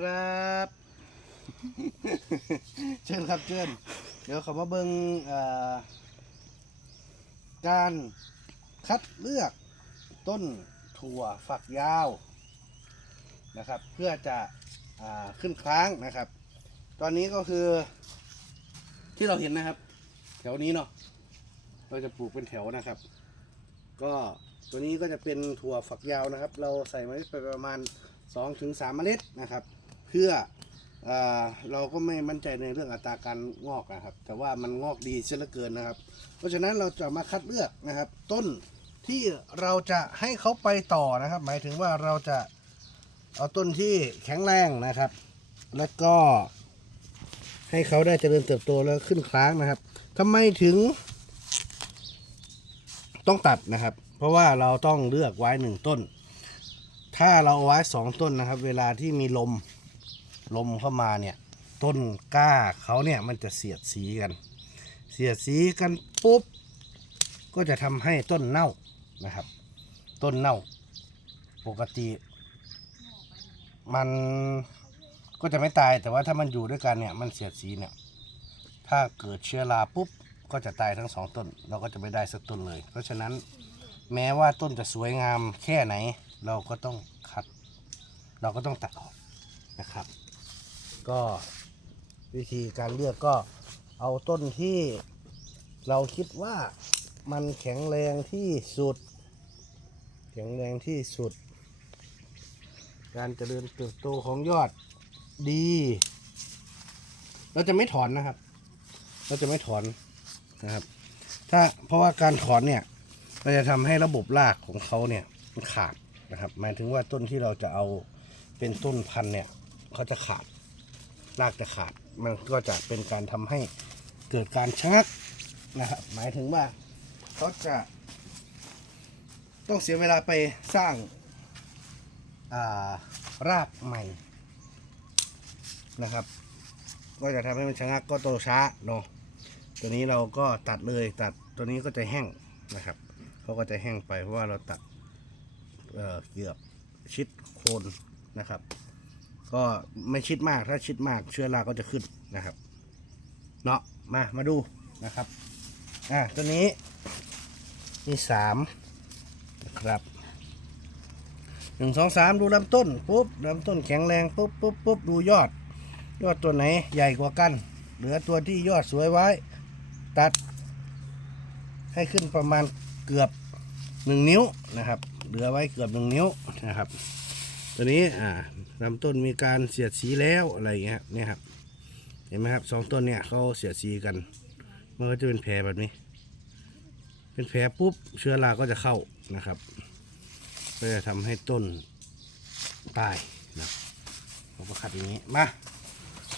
ครับ เชิญครับเชิญเดี๋ยวเขามาเบิงเอ่อการคัดเลือกต้นถั่วฝักยาวนะครับ เพื่อจะอขึ้นค้างนะครับ ตอนนี้ก็คือที่เราเห็นนะครับ แถวนี้เนาะเราจะปลูกเป็นแถวนะครับ ก็ตัวนี้ก็จะเป็นถั่วฝักยาวนะครับ เราใส่เมล็ดไปประมาณ 2-3ถึงเมล็ดนะครับ เพื่ออเราก็ไม่มั่นใจในเรื่องอัตราการงอกนะครับ แต่ว่ามันงอกดีเสียเหลือเกินนะครับ เพราะฉะนั้นเราจะมาคัดเลือกนะครับ ต้นที่เราจะให้เขาไปต่อนะครับ หมายถึงว่าเราจะเอาต้นที่แข็งแรงนะครับ แล้วก็ให้เขาได้เจริญเติบโตแล้วขึ้นคล้างนะครับทำไมถึง ต้องตัดนะครับ เพราะว่าเราต้องเลือกไว้หนึ่งต้น ถ้าเราเอาไว้สองต้นนะครับ เวลาที่มีลม ลมเข้ามาเนี่ย ต้นกล้าเขาเนี่ยมันจะเสียดสีกัน เสียดสีกันปุ๊บ ก็จะทำให้ต้นเน่านะครับ ต้นเน่า ปกติ มันก็จะไม่ตายแต่ว่าถ้ามันอยู่ด้วยกันเนี่ยมันเสียดสีเนี่ยถ้าเกิดเชื้อราปุ๊บก็จะตายทั้งสองต้น เราก็จะไม่ได้สักต้นเลย เพราะฉะนั้นแม้ว่าต้นจะสวยงามแค่ไหน เราก็ต้องคัด เราก็ต้องตัดออกนะครับ ก็วิธีการเลือกก็เอาต้นที่เราคิดว่ามันแข็งแรงที่สุด แข็งแรงที่สุด การเจริญเติบโตของยอดดี เราจะไม่ถอนนะครับ เราจะไม่ถอนนะครับ ถ้าเพราะว่าการถอนเนี่ยมันจะทำให้ระบบรากของเขาเนี่ยมันขาดนะครับ หมายถึงว่าต้นที่เราจะเอาเป็นต้นพันธุ์เนี่ยเขาจะขาด รากจะขาด มันก็จะเป็นการทำให้เกิดการชะงักนะครับหมายถึงว่าเขาจะต้องเสียเวลาไปสร้างารากใหม่นะครับ ก็จะทำให้มันชะงักก็โตช้าเนาะตัวนี้เราก็ตัดเลยตัดตัวนี้ก็จะแห้งนะครับเขาก็จะแห้งไปเพราะว่าเราตัดเเกือบชิดโคนนะครับ ก็ไม่ชิดมากถ้าชิดมากเชื้อราก็จะขึ้นนะครับ เนาะมามาดูนะครับอะตัวนี้มีสามนะครับหนึ่งสองสามดูลำต้นปุ๊บลำต้นแข็งแรงปุ๊บปุ๊บปุ๊บดูยอด ยอดตัวไหนใหญ่กว่ากัน เหลือตัวที่ยอดสวยไว้ ตัด ให้ขึ้นประมาณเกือบหนึ่งนิ้วนะครับ เหลือไว้เกือบหนึ่งนิ้วนะครับ ตัวนี้อ่าลำต้นมีการเสียดสีแล้วอะไรเงี้ยเนี่ยครับเห็นไหมครับสองต้นเนี่ยเขาเสียดสีกันมันก็จะเป็นแผลแบบนี้ เป็นแผลปุ๊บเชื้อราก็จะเข้านะครับก็จะทำให้ต้นตายนะเราก็ขัดอย่างนี้มา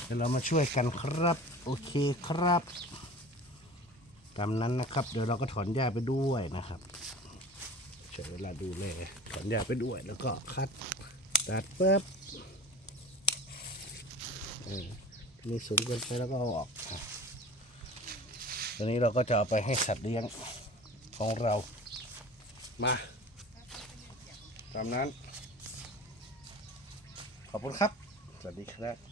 เดี๋ยวเรามาช่วยกันครับ โอเคครับตามนั้นนะครับ เดี๋ยวเราก็ถอนหญ้าไปด้วยนะครับใช้เวลาดูแลถอนหญ้าไปด้วยแล้วก็คัด ตัดปุ๊บเออมีสูงเกินไปแล้วก็เอาออกตัวนี้เราก็จะเอาไปให้สัตว์เลี้ยงของเรามาตามนั้น ขอบคุณครับ สวัสดีครับ